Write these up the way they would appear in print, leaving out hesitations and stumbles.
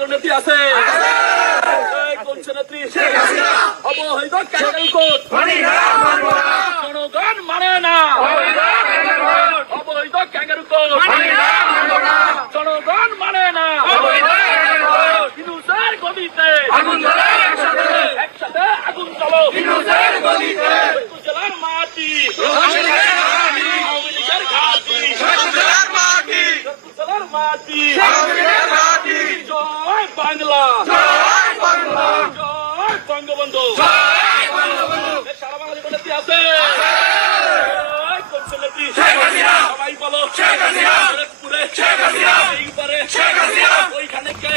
কোনো নেত্রী আছে? কোন সে নেত্রী? অবৈধ ক্যাঙ্গারু কোড জনগণ মানে না। অবৈধ ক্যাঙ্গারু কোড জনগণ মানে না। হিন্দুদের গদিতে একসাথে আগুন চলো। জেলার মাটি আওয়ামী লীগের ঘাঁটি। জেলার মাটি জয় বাংলা, জয় বঙ্গবন্ধু। সারা বাংলাদেশ নেত্রী আছে? কোন নেত্রী? সবাই বলো এইবারে ওইখানে কে?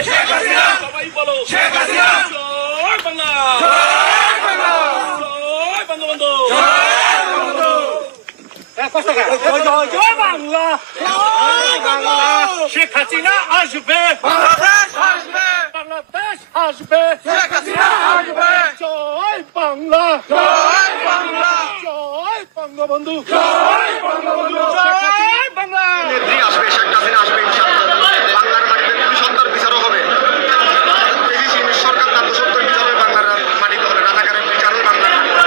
সবাই বলো জয় বাংলা, জয় বঙ্গবন্ধু। জয় বাংলা, শেখ হাসিনা আসবে, বাংলাদেশ আসবে, জয় বাংলা, জয় বঙ্গবন্ধু, জয় বাংলা। নেত্রী আসবে, শেখ হাসিনা আসবে ইনশাআল্লাহ। বাংলার মাটিতে সন্তান বিচারও হবে। সরকার তার সত্তর বিচার হবে বাংলার মাটিতে হবে, রাজাকারের বিচার হবে বাংলার মাটিতে।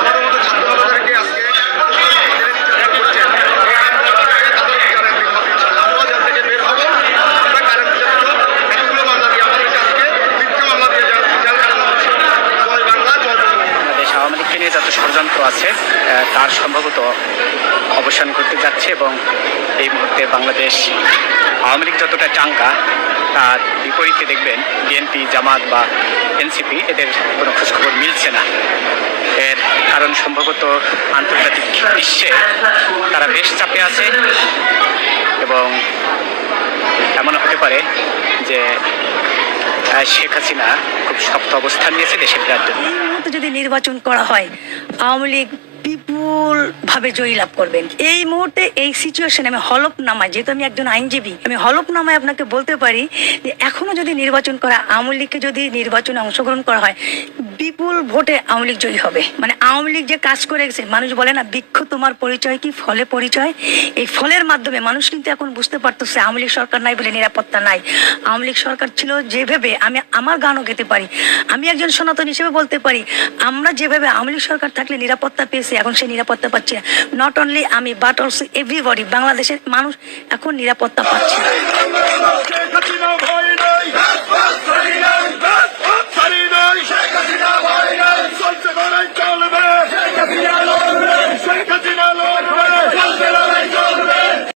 আমাদের মতো ছাত্র জনতাদেরকে আজকে নিয়ে যত ষড়যন্ত্র আছে তার সম্ভবত অবসান করতে যাচ্ছে এবং এই মুহূর্তে বাংলাদেশ আওয়ামী লীগ যতটা চাঙ্গা তার বিপরীতে দেখবেন বিএনপি, জামাত বা এনসিপি এদের কোনো খোঁজখবর মিলছে না। এর কারণ সম্ভবত আন্তর্জাতিক বিশ্বে তারা বেশ চাপে আছে এবং এমনও হতে পারে যে শেখ হাসিনা খুব শক্ত অবস্থান নিয়েছে দেশে ফেরার জন্য। এই মুহূর্তে যদি নির্বাচন করা হয় আওয়ামী লীগ বিপুল ভাবে জয়ী লাভ করবেন। এই মুহূর্তে এই সিচুয়েশনে আমি হলফনামায়, যেহেতু আমি একজন আইনজীবী, আমি হলফনামায় আপনাকে বলতে পারি যে এখনো যদি নির্বাচন করা, আওয়ামী লীগকে যদি নির্বাচনে অংশগ্রহণ করা হয় বিপুল ভোটে আওয়ামী লীগ জয়ী হবে। মানে আওয়ামী লীগ যে কাজ করে গেছে, মানুষ বলে না বৃক্ষ তোমার পরিচয় কি, ফলে পরিচয়। এই ফলের মাধ্যমে মানুষ কিন্তু এখন বুঝতে পারতেছে আওয়ামী লীগ সরকার নাই বলে নিরাপত্তা নাই। আওয়ামী লীগ সরকার ছিল যেভাবে, আমি আমার গানও গেতে পারি, আমি একজন সনাতন হিসেবে বলতে পারি, আমরা যেভাবে আওয়ামী লীগ সরকার থাকলে নিরাপত্তা পেয়েছি এখন সে নিরাপত্তা পাচ্ছে না। নট অনলি আমি বাট অলসো এভরিবডি, বাংলাদেশের মানুষ এখন নিরাপত্তা পাচ্ছে না।